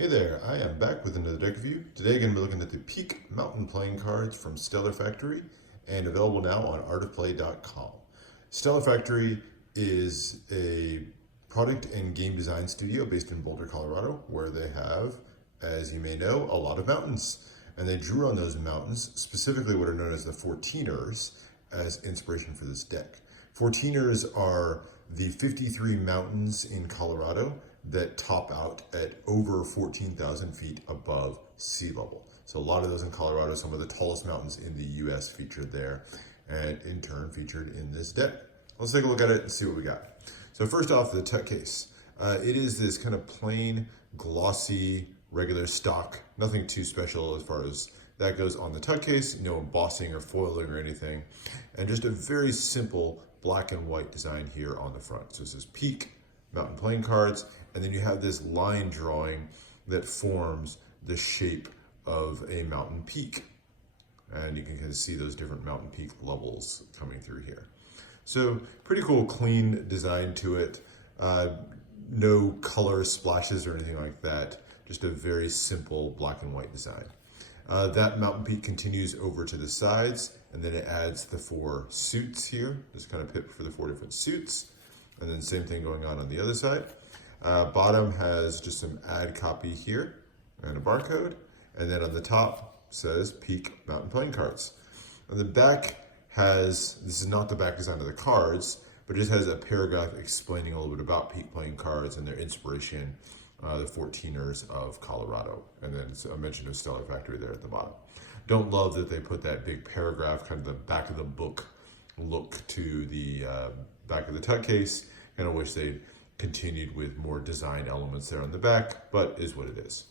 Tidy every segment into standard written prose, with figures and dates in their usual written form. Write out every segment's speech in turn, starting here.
Hey there, I am back with another deck review. Today I'm going to be looking at the Peak Mountain Playing Cards from Stellar Factory and available now on artofplay.com. Stellar Factory is a product and game design studio based in Boulder, Colorado, where they have, as you may know, a lot of mountains. And they drew on those mountains, specifically what are known as the 14ers, as inspiration for this deck. 14ers are the 53 mountains in Colorado that top out at over 14,000 feet above sea level. So a lot of those in Colorado, some of the tallest mountains in the US featured there, and in turn featured in this deck. Let's take a look at it and see what we got. So first off, the tech case. It is this kind of plain, glossy, regular stock, nothing too special as far as that goes on the tug case, no embossing or foiling or anything, and just a very simple black and white design here on the front. So this is Peak Mountain Playing Cards, and then you have this line drawing that forms the shape of a mountain peak. And you can kind of see those different mountain peak levels coming through here. So pretty cool, clean design to it. No color splashes or anything like that. Just a very simple black and white design. That mountain peak continues over to the sides, and then it adds the 4 suits here. This kind of pip for the 4 different suits. And then same thing going on the other side. Bottom has just some ad copy here and a barcode. And then on the top says Peak Mountain Playing Cards. On the back has, this is not the back design of the cards, but it just has a paragraph explaining a little bit about Peak Playing Cards and their inspiration, the 14ers of Colorado. And then a mention of Stellar Factory there at the bottom. Don't love that they put that big paragraph, kind of the back of the book look to the back of the tug case. Kind of wish they'd continued with more design elements there on the back, but is what it is.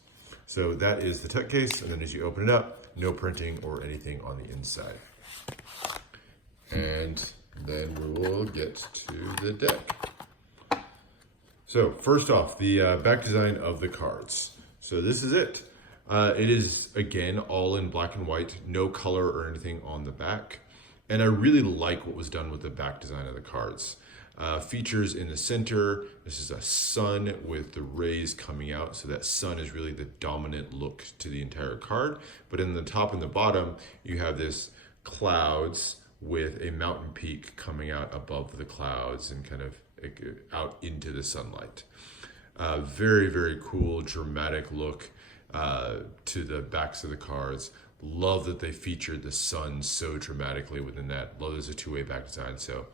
So that is the tug case, and then as you open it up, no printing or anything on the inside. And then we will get to the deck. So first off, the back design of the cards. So this is it. It is, again, all in black and white, no color or anything on the back. And I really like what was done with the back design of the cards. Features in the center, this is a sun with the rays coming out, so that sun is really the dominant look to the entire card. But in the top and the bottom, you have this clouds with a mountain peak coming out above the clouds and kind of out into the sunlight. Very, very cool, dramatic look to the backs of the cards. Love that they featured the sun so dramatically within that. Love there's a 2-way back design, so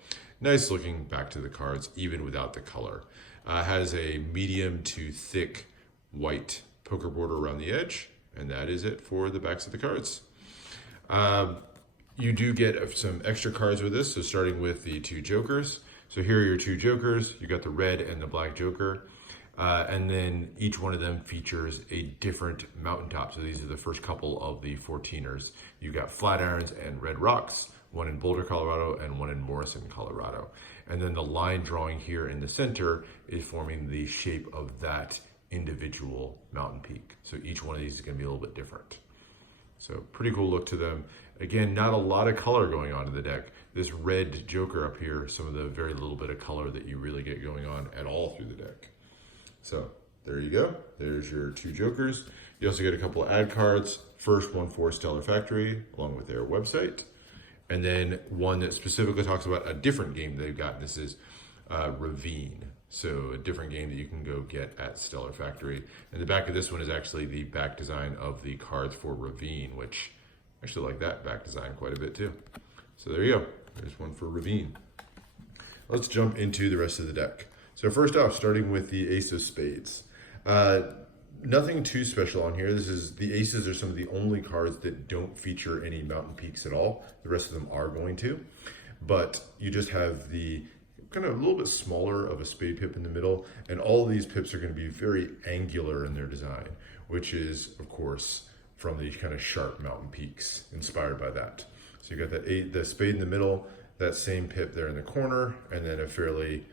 nice looking back to the cards, even without the color. Has a medium to thick white poker border around the edge, and that is it for the backs of the cards. You do get some extra cards with this, so starting with the 2 jokers. So here are your 2 jokers. You got the red and the black joker. And then each one of them features a different mountaintop. So these are the first couple of the 14ers. You've got Flatirons and Red Rocks, one in Boulder, Colorado, and one in Morrison, Colorado. And then the line drawing here in the center is forming the shape of that individual mountain peak. So each one of these is gonna be a little bit different. So pretty cool look to them. Again, not a lot of color going on in the deck. This red joker up here, some of the very little bit of color that you really get going on at all through the deck. So there you go. There's your 2 jokers. You also get a couple of ad cards. First one for Stellar Factory, along with their website. And then one that specifically talks about a different game they've got. This is Ravine. So a different game that you can go get at Stellar Factory. And the back of this one is actually the back design of the cards for Ravine, which I actually like that back design quite a bit too. So there you go. There's one for Ravine. Let's jump into the rest of the deck. So first off, starting with the Ace of Spades. Nothing too special on here. The aces are some of the only cards that don't feature any mountain peaks at all. The rest of them are going to. But you just have the kind of a little bit smaller of a spade pip in the middle, and all of these pips are going to be very angular in their design, which is, of course, from the kind of sharp mountain peaks, inspired by that. So you got the spade in the middle, that same pip there in the corner, and then a fairly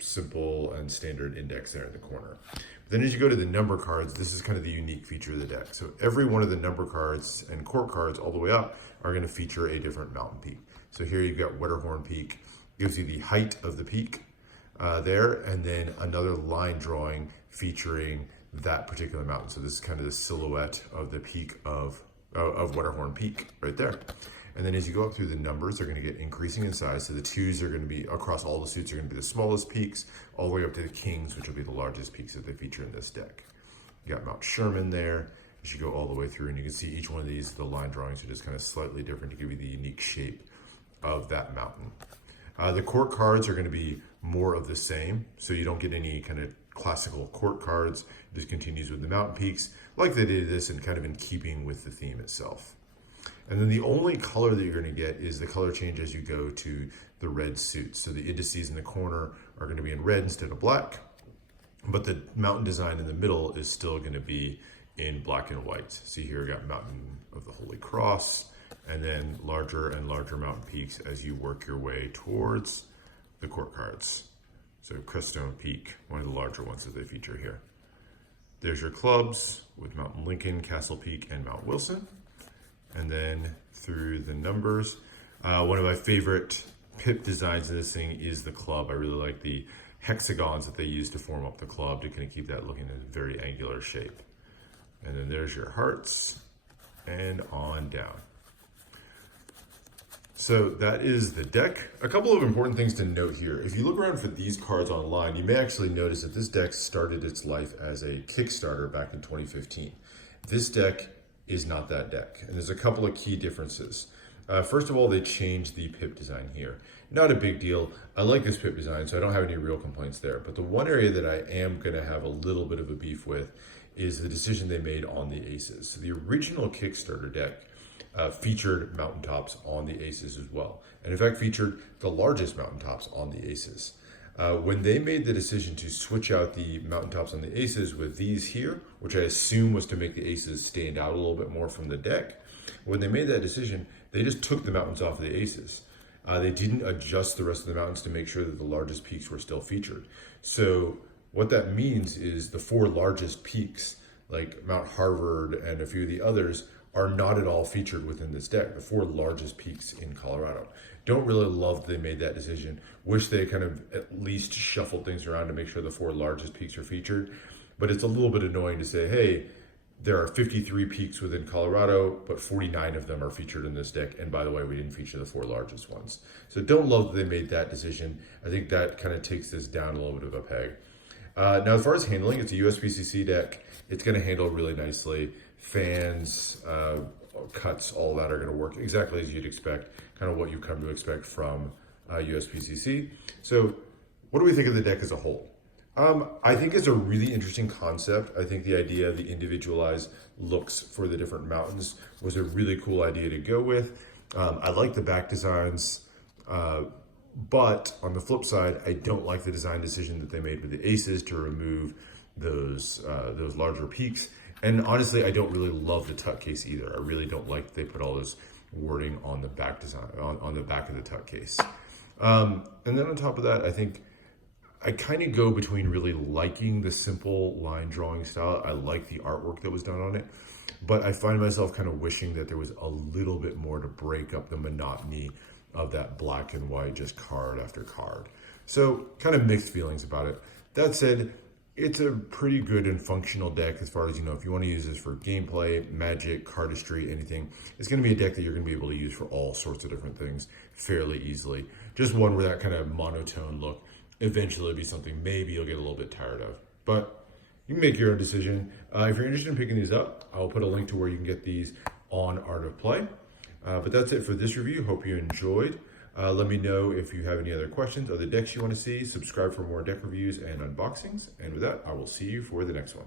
simple and standard index there in the corner. But then as you go to the number cards, this is kind of the unique feature of the deck. So every one of the number cards and court cards all the way up are going to feature a different mountain peak. So here you've got Wetterhorn Peak, gives you the height of the peak. there, and then another line drawing featuring that particular mountain. So this is kind of the silhouette of the peak of Wetterhorn Peak right there. And then as you go up through the numbers, they're going to get increasing in size. So the 2s are going to be, across all the suits, are going to be the smallest peaks, all the way up to the kings, which will be the largest peaks that they feature in this deck. You got Mount Sherman there. As you go all the way through, and you can see each one of these, the line drawings are just kind of slightly different to give you the unique shape of that mountain. The court cards are going to be more of the same, so you don't get any kind of classical court cards. It just continues with the mountain peaks, like they did this, and kind of in keeping with the theme itself. And then the only color that you're going to get is the color change as you go to the red suits. So the indices in the corner are going to be in red instead of black, but the mountain design in the middle is still going to be in black and white. See here, we got Mountain of the Holy Cross, and then larger and larger mountain peaks as you work your way towards the court cards. So Crestone Peak, one of the larger ones that they feature here. There's your clubs with Mountain Lincoln, Castle Peak, and Mount Wilson. And then through the numbers, one of my favorite pip designs in this thing is the club. I really like the hexagons that they use to form up the club to kind of keep that looking in a very angular shape. And then there's your hearts, and on down. So that is the deck. A couple of important things to note here. If you look around for these cards online, you may actually notice that this deck started its life as a Kickstarter back in 2015. This deck is not that deck, and there's a couple of key differences. First of all, they changed the pip design here. Not a big deal. I like this pip design, so I don't have any real complaints there. But the one area that I am going to have a little bit of a beef with is the decision they made on the aces. So the original Kickstarter deck featured mountaintops on the aces as well, and in fact featured the largest mountaintops on the aces. When they made the decision to switch out the mountaintops on the aces with these here, which I assume was to make the aces stand out a little bit more from the deck, when they made that decision, they just took the mountains off of the aces. They didn't adjust the rest of the mountains to make sure that the largest peaks were still featured. So what that means is the 4 largest peaks, like Mount Harvard and a few of the others, are not at all featured within this deck, the 4 largest peaks in Colorado. Don't really love that they made that decision. Wish they kind of at least shuffled things around to make sure the 4 largest peaks are featured. But it's a little bit annoying to say, hey, there are 53 peaks within Colorado, but 49 of them are featured in this deck. And by the way, we didn't feature the 4 largest ones. So don't love that they made that decision. I think that kind of takes this down a little bit of a peg. Now, as far as handling, it's a USPCC deck. It's going to handle really nicely. Fans, cuts, all that are going to work exactly as you'd expect, kind of what you come to expect from USPCC. So what do we think of the deck as a whole? I think it's a really interesting concept. I think the idea of the individualized looks for the different mountains was a really cool idea to go with. I like the back designs, but on the flip side, I don't like the design decision that they made with the aces to remove those larger peaks. And honestly, I don't really love the tuck case either. I really don't like that they put all this wording on the back design, on the back of the tuck case. And then on top of that, I think I kind of go between really liking the simple line drawing style. I like the artwork that was done on it, but I find myself kind of wishing that there was a little bit more to break up the monotony of that black and white, just card after card. So kind of mixed feelings about it. That said, it's a pretty good and functional deck as far as, if you want to use this for gameplay, magic, cardistry, anything. It's going to be a deck that you're going to be able to use for all sorts of different things fairly easily. Just one where that kind of monotone look eventually be something maybe you'll get a little bit tired of. But you can make your own decision. If you're interested in picking these up, I'll put a link to where you can get these on Art of Play. But that's it for this review. Hope you enjoyed. Let me know if you have any other questions, other decks you want to see. Subscribe for more deck reviews and unboxings. And with that, I will see you for the next one.